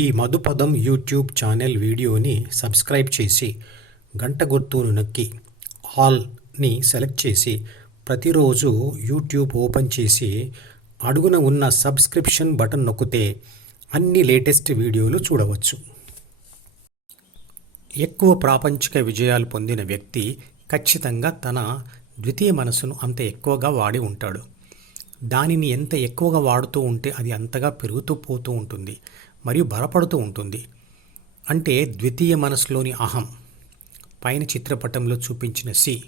ఈ Madhupadam YouTube channel వీడియోని subscribe చేసి గంట గుర్తును నొక్కి ఆల్ని సెలెక్ట్ చేసి ప్రతిరోజు యూట్యూబ్ ఓపెన్ చేసి అడుగున ఉన్న సబ్స్క్రిప్షన్ బటన్ నొక్కితే అన్ని లేటెస్ట్ వీడియోలు చూడవచ్చు. ఎక్కువ ప్రాపంచిక విజయాలు పొందిన వ్యక్తి ఖచ్చితంగా తన ద్వితీయ మనసును అంత ఎక్కువగా వాడి ఉంటాడు. దానిని ఎంత ఎక్కువగా వాడుతూ ఉంటే అది అంతగా పెరుగుతూ పోతూ ఉంటుంది. మరియు బలపడుతూ ఉంటుంది. అంటే ద్వితీయ మనసులోని అహం పైన చిత్రపటంలో చూపించిన సి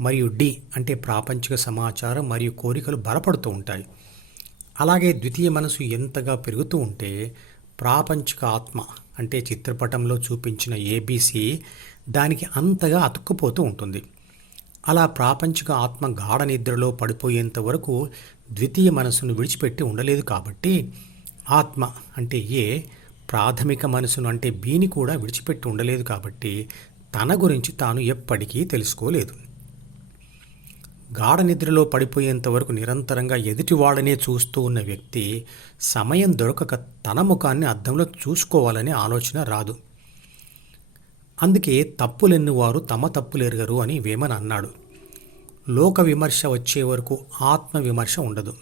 మరియు డి అంటే ప్రాపంచిక సమాచారం మరియు కోరికలు బలపడుతూ ఉంటాయి. అలాగే ద్వితీయ మనసు ఎంతగా పెరుగుతూ ఉంటే ప్రాపంచిక ఆత్మ అంటే చిత్రపటంలో చూపించిన ఏబీసీ దానికి అంతగా అతుక్కుపోతూ ఉంటుంది. అలా ప్రాపంచిక ఆత్మ గాఢ నిద్రలో పడిపోయేంత వరకు ద్వితీయ మనసును విడిచిపెట్టి ఉండలేదు కాబట్టి ఆత్మ అంటే ఏ ప్రాథమిక మనసును అంటే బీని కూడా విడిచిపెట్టి ఉండలేదు కాబట్టి తన గురించి తాను ఎప్పటికీ తెలుసుకోలేదు. గాఢ నిద్రలో పడిపోయేంత వరకు నిరంతరంగా ఎదుటివాడనే చూస్తూ ఉన్న వ్యక్తి సమయం దొరకక తన ముఖాన్ని అద్దంలో చూసుకోవాలనే ఆలోచన రాదు. అందుకే తప్పులెన్నువారు తమ తప్పులెరగరు అని వేమన్ అన్నాడు. లోక విమర్శ వచ్చే వరకు ఆత్మ విమర్శ ఉండదు.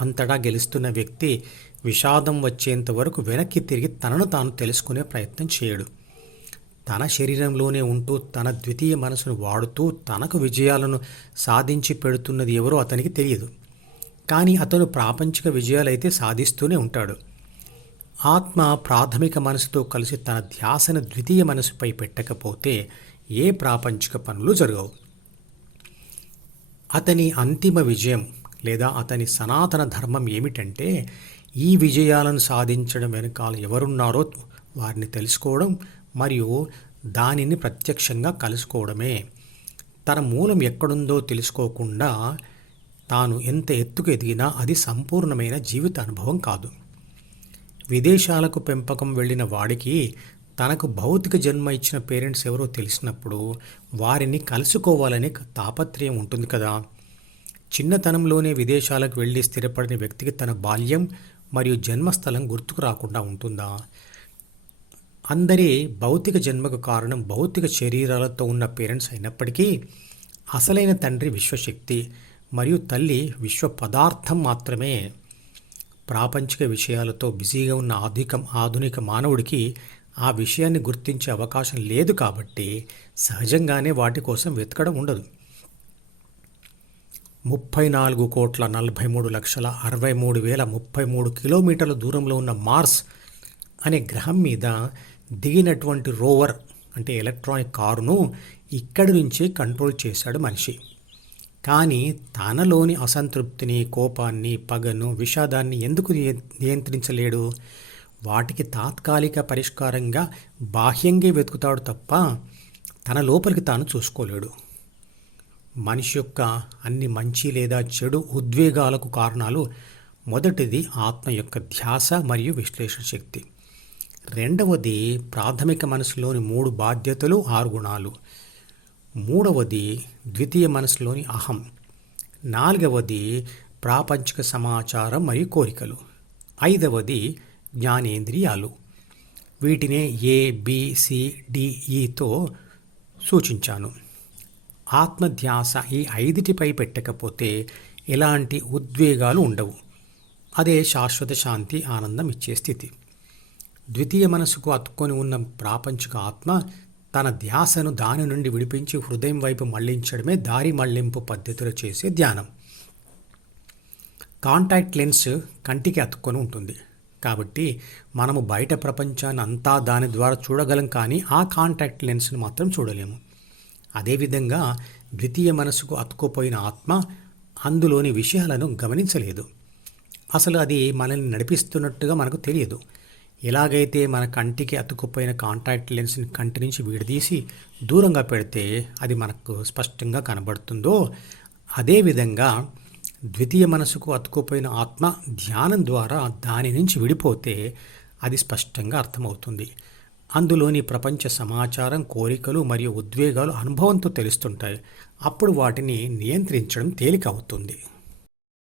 అంతటా గెలుస్తున్న వ్యక్తి విషాదం వచ్చేంత వరకు వెనక్కి తిరిగి తనను తాను తెలుసుకునే ప్రయత్నం చేయడు. తన శరీరంలోనే ఉంటూ తన ద్వితీయ మనసును వాడుతూ తనకు విజయాలను సాధించి పెడుతున్నది ఎవరో అతనికి తెలియదు. కానీ అతను ప్రాపంచిక విజయాలైతే సాధిస్తూనే ఉంటాడు. ఆత్మ ప్రాథమిక మనసుతో కలిసి తన ధ్యాసను ద్వితీయ మనసుపై పెట్టకపోతే ఏ ప్రాపంచిక పనులు జరగవు. అతని అంతిమ విజయం లేదా అతని సనాతన ధర్మం ఏమిటంటే ఈ విజయాలను సాధించడం వెనకాల ఎవరున్నారో వారిని తెలుసుకోవడం మరియు దానిని ప్రత్యక్షంగా కలుసుకోవడమే. తన మూలం ఎక్కడుందో తెలుసుకోకుండా తాను ఎంత ఎత్తుకు ఎదిగినా అది సంపూర్ణమైన జీవిత అనుభవం కాదు. విదేశాలకు పెంపకం వెళ్ళిన వాడికి తనకు భౌతిక జన్మ ఇచ్చిన పేరెంట్స్ ఎవరో తెలిసినప్పుడు వారిని కలుసుకోవాలనే తాపత్రయం ఉంటుంది కదా. చిన్నతనంలోనే విదేశాలకు వెళ్ళి స్థిరపడిన వ్యక్తికి తన బాల్యం మరియు జన్మస్థలం గుర్తుకు రాకుండా ఉంటుందా? అందరి భౌతిక జన్మకు కారణం భౌతిక శరీరాలతో ఉన్న పేరెంట్స్ అయినప్పటికీ అసలైన తండ్రి విశ్వశక్తి మరియు తల్లి విశ్వ పదార్థం మాత్రమే. ప్రాపంచిక విషయాలతో బిజీగా ఉన్న ఆధునిక ఆధునిక మానవుడికి ఆ విషయాన్ని గుర్తించే అవకాశం లేదు కాబట్టి సహజంగానే వాటి కోసం వెతకడం ఉండదు. ముప్పై నాలుగు కోట్ల నలభై మూడు లక్షల అరవై మూడు వేల ముప్పై మూడు కిలోమీటర్ల దూరంలో ఉన్న మార్స్ అనే గ్రహం మీద దిగినటువంటి రోవర్ అంటే ఎలక్ట్రానిక్ కారును ఇక్కడి నుంచే కంట్రోల్ చేశాడు మనిషి. కానీ తనలోని అసంతృప్తిని కోపాన్ని పగను విషాదాన్ని ఎందుకు నియంత్రించలేడు? వాటికి తాత్కాలిక పరిష్కారంగా బాహ్యంగా వెతుకుతాడు తప్ప తన లోపలికి తాను చూసుకోలేడు. మనిషి యొక్క అన్ని మంచి లేదా చెడు ఉద్వేగాలకు కారణాలు మొదటిది ఆత్మ యొక్క ధ్యాస మరియు విశ్లేషణ శక్తి. రెండవది ప్రాథమిక మనసులోని మూడు బాధ్యతలు ఆరు గుణాలు. మూడవది ద్వితీయ మనసులోని అహం. నాలుగవది ప్రాపంచిక సమాచారం మరియు కోరికలు. ఐదవది జ్ఞానేంద్రియాలు. వీటినే ఏ బిసిడిఈతో e సూచించాను. ఆత్మధ్యాస ఈ ఐదిటిపై పెట్టకపోతే ఎలాంటి ఉద్వేగాలు ఉండవు. అదే శాశ్వత శాంతి ఆనందం ఇచ్చే స్థితి. ద్వితీయ మనసుకు అతుక్కొని ఉన్న ప్రాపంచిక ఆత్మ తన ధ్యాసను దాని నుండి విడిపించి హృదయం వైపు మళ్ళించడమే దారి మళ్ళింపు పద్ధతిలో చేసే ధ్యానం. కాంటాక్ట్ లెన్స్ కంటికి అతుక్కొని ఉంటుంది. కాబట్టి మనము బయట ప్రపంచాన్ని అంతా దాని ద్వారా చూడగలం కానీ ఆ కాంటాక్ట్ లెన్స్ను మాత్రం చూడలేము. అదేవిధంగా ద్వితీయ మనసుకు అతుక్కుపోయిన ఆత్మ అందులోని విషయాలను గమనించలేదు. అసలు అది మనల్ని నడిపిస్తున్నట్టుగా మనకు తెలియదు. ఎలాగైతే మన కంటికి అతుక్కుపోయిన కాంటాక్ట్ లెన్స్ని కంటి నుంచి విడదీసి దూరంగా పెడితే అది మనకు స్పష్టంగా కనబడుతుందో అదేవిధంగా ద్వితీయ మనసుకు అతుక్కుపోయిన ఆత్మ ధ్యానం ద్వారా దాని నుంచి విడిపోతే అది స్పష్టంగా అర్థమవుతుంది. అందులోని ప్రపంచ సమాచారం కోరికలు మరియు ఉద్వేగాలు అనుభవంతో తెలుస్తుంటాయి. అప్పుడు వాటిని నియంత్రించడం తేలిక అవుతుంది